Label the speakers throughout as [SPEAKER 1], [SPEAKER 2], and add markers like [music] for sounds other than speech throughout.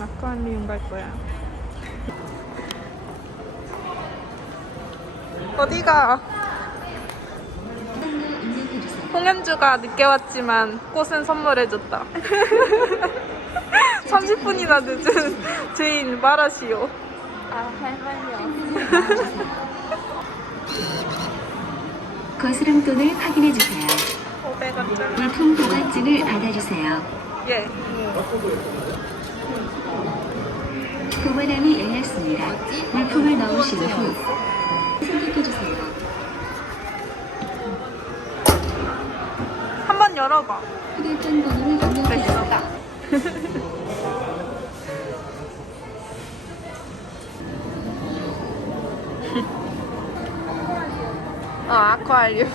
[SPEAKER 1] 우린 아쿠아리움 갈 거야. 어디가? 홍현주가 늦게 왔지만 꽃은 선물해줬다. [laughs] 30분이나 늦은 죄인 말하시오.
[SPEAKER 2] 아, 할 말이요. [laughs] 거스름 돈을 확인해 주세요.
[SPEAKER 1] 500원짜리.
[SPEAKER 2] 물품 보관증을 받아주세요.
[SPEAKER 1] 예.
[SPEAKER 2] 보관함이 열렸습니다. 물품을 넣으신 후 선택해 주세요.
[SPEAKER 1] 한번 열어봐.
[SPEAKER 2] 휴대폰 번호를 입력해 주세요.
[SPEAKER 1] 어, 아쿠아리움.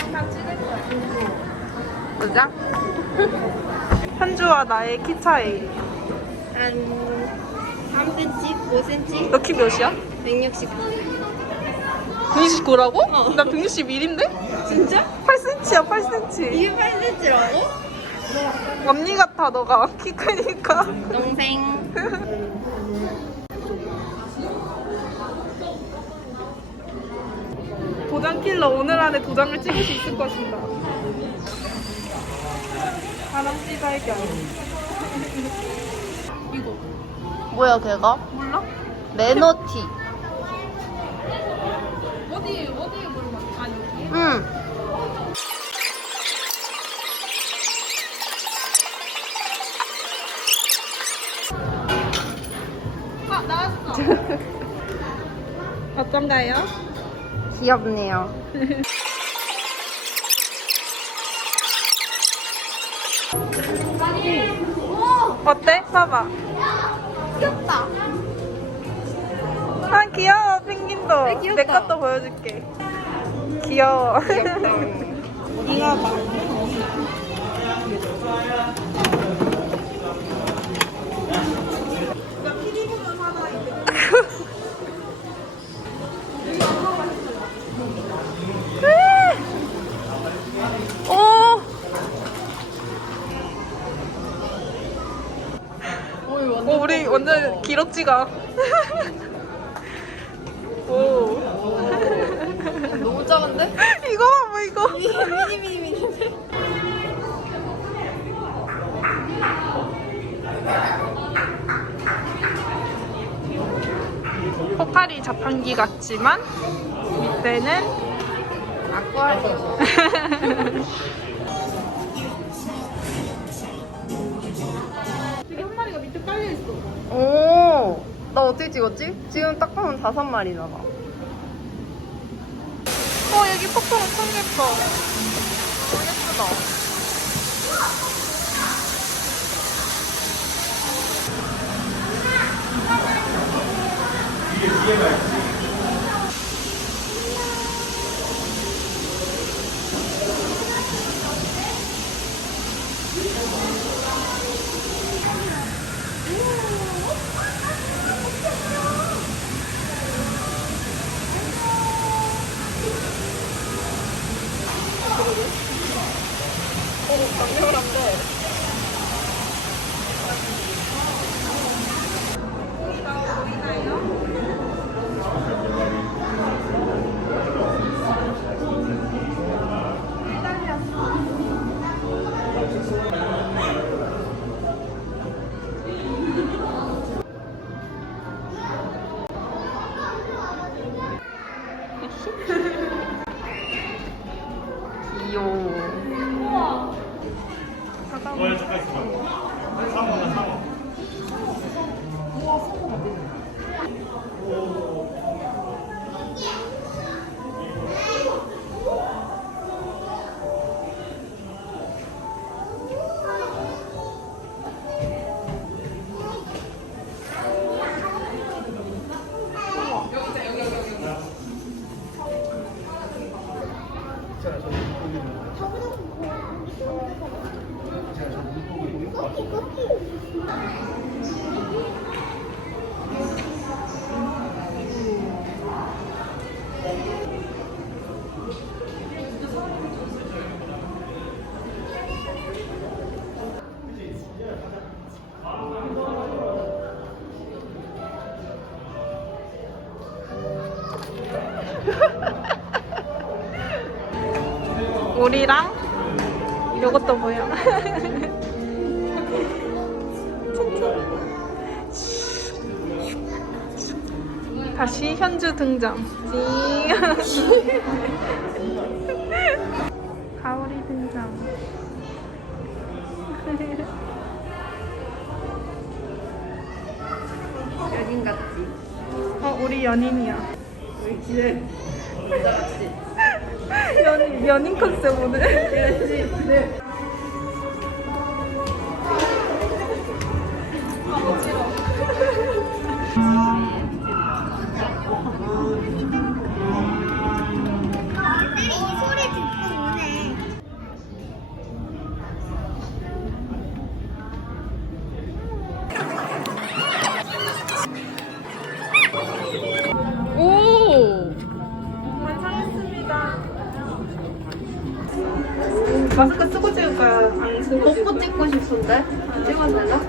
[SPEAKER 1] 도장 찍을 거야. 도장? 현주와 나의 키 차이.
[SPEAKER 3] 한 3cm, 5cm,
[SPEAKER 1] 너 키 몇이야?
[SPEAKER 3] 169.
[SPEAKER 1] 169라고? 나 161인데?
[SPEAKER 3] 진짜?
[SPEAKER 1] 8cm야, 8cm.
[SPEAKER 3] 이게 8cm라고?
[SPEAKER 1] 언니 같아, 너가. 키 크니까.
[SPEAKER 3] 동생.
[SPEAKER 1] 도장 킬러 오늘 안에 도장을 찍을 수 있을 것인가. 바람씨 발견. 이거
[SPEAKER 4] 뭐야 걔가?
[SPEAKER 1] 몰라?
[SPEAKER 4] 매너티.
[SPEAKER 1] 어디 어디에 물어봤지? 아 여기.
[SPEAKER 4] 응.
[SPEAKER 1] 아 나왔어. [laughs] 어떤가요?
[SPEAKER 4] 귀엽네요. [laughs]
[SPEAKER 1] 어때? 봐봐.
[SPEAKER 3] 귀엽다.
[SPEAKER 1] 아 귀여워 펭귄도.
[SPEAKER 3] 네, 귀엽다.
[SPEAKER 1] 내 것도 보여줄게. 귀여워. 이가 [laughs] 봐. 오. 오, 우리 길었지가. 오.
[SPEAKER 4] 너무 작은데?
[SPEAKER 1] 이거 봐, 이거.
[SPEAKER 3] 미니 미니 미니.
[SPEAKER 1] 포카리 자판기 같지만 밑에는
[SPEAKER 4] 아쿠아리움.
[SPEAKER 1] 되게 한 마리가 밑에 깔려 있어.
[SPEAKER 4] 오. 나 어떻게 찍었지? 지금 딱 보면 다섯 마리나 봐.
[SPEAKER 1] 어 여기 폭포 엄청 예뻐.
[SPEAKER 4] 너무 예쁘다.
[SPEAKER 1] 귀여워. 우리랑 요것도 뭐야? 다시 현주 등장. 찡. 가오리 등장.
[SPEAKER 4] 연인 같지?
[SPEAKER 1] 어, 우리 연인이야. 연, 연인 컨셉 오늘.
[SPEAKER 3] 이
[SPEAKER 1] 마스크 쓰고 찍을까요? 안 쓰고
[SPEAKER 4] 찍고 싶은데? 찍어도 되나?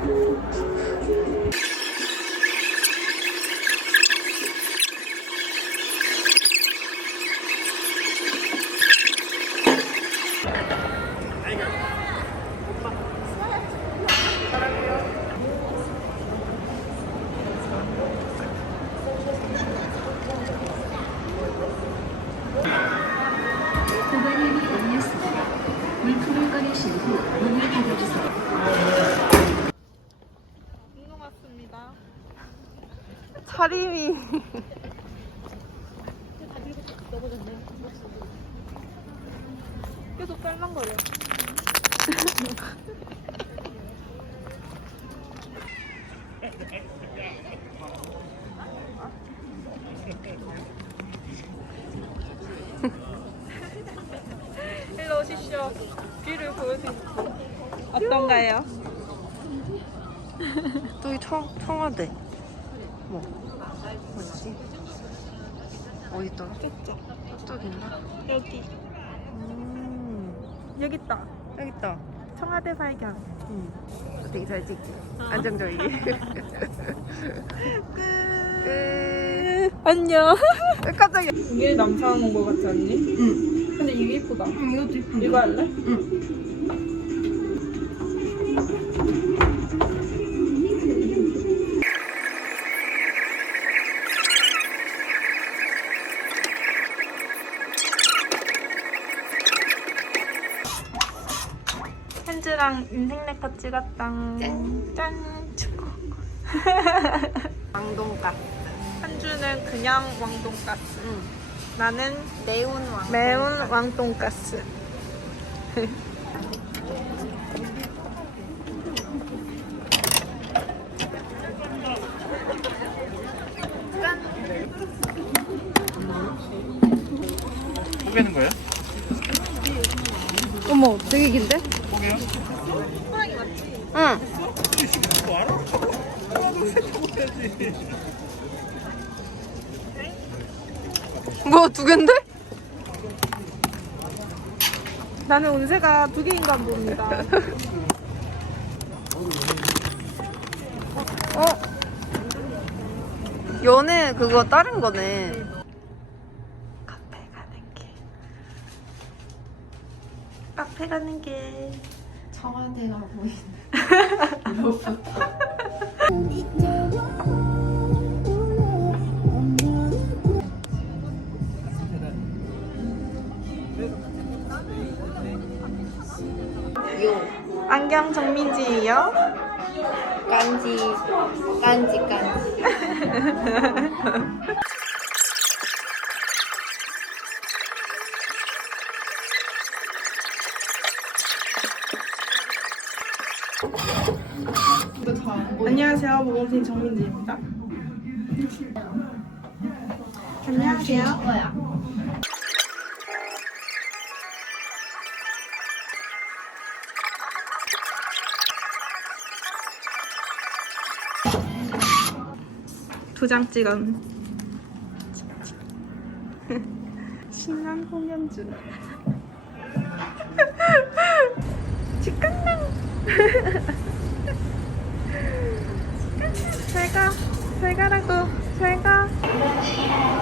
[SPEAKER 1] 차림이. 계속 딸랑거려. 일로 오십시오. 뷰를 보여드릴게요. 어떤가요? [laughs]
[SPEAKER 4] 저기 청, 청와대. 뭐? 어디지? 어디 있더라?
[SPEAKER 1] 됐죠?
[SPEAKER 4] 저쪽인가?
[SPEAKER 1] 여기.
[SPEAKER 4] 음,
[SPEAKER 1] 여기 있다.
[SPEAKER 4] 여기 있다.
[SPEAKER 1] 청와대 발견.
[SPEAKER 4] 음. 되게 잘 찍지? 안정적이게. [laughs] 끝.
[SPEAKER 1] 안녕. [laughs]
[SPEAKER 4] 갑자기.
[SPEAKER 1] 이게 남사한 온거 같지 않니?
[SPEAKER 4] 응.
[SPEAKER 1] 근데 이게 이쁘다.
[SPEAKER 4] 응, 이것도 이쁜데.
[SPEAKER 1] 이거 할래? 현주랑 인생 네컷 찍었당. 짠. 짠. 축구. [laughs]
[SPEAKER 4] 왕동가.
[SPEAKER 1] 현주는 그냥 왕돈가스.
[SPEAKER 4] 응.
[SPEAKER 1] 나는
[SPEAKER 4] 매운 왕.
[SPEAKER 1] 매운 왕돈가스.
[SPEAKER 5] 포개는 거예요?
[SPEAKER 4] 어머, 되게 긴데? 응.
[SPEAKER 5] 뭐.
[SPEAKER 4] 뭐, 두 갠데?
[SPEAKER 1] 나는 운세가 두 개인가 봅니다.
[SPEAKER 4] 어? 연애 그거 다른 거네.
[SPEAKER 1] 카페 가는 길. 카페 가는 길.
[SPEAKER 2] 청와대가 보이는. [laughs]
[SPEAKER 1] 안경 정민지예요.
[SPEAKER 4] 깐지, 깐지, 깐지. [laughs]
[SPEAKER 1] 여러분 안녕하세요 정민지입니다. 안녕하세요. 두장 찍은 [laughs] 신난 홍연준. 치킨난 [laughs] [laughs] 잘가. 잘가라고. 잘가.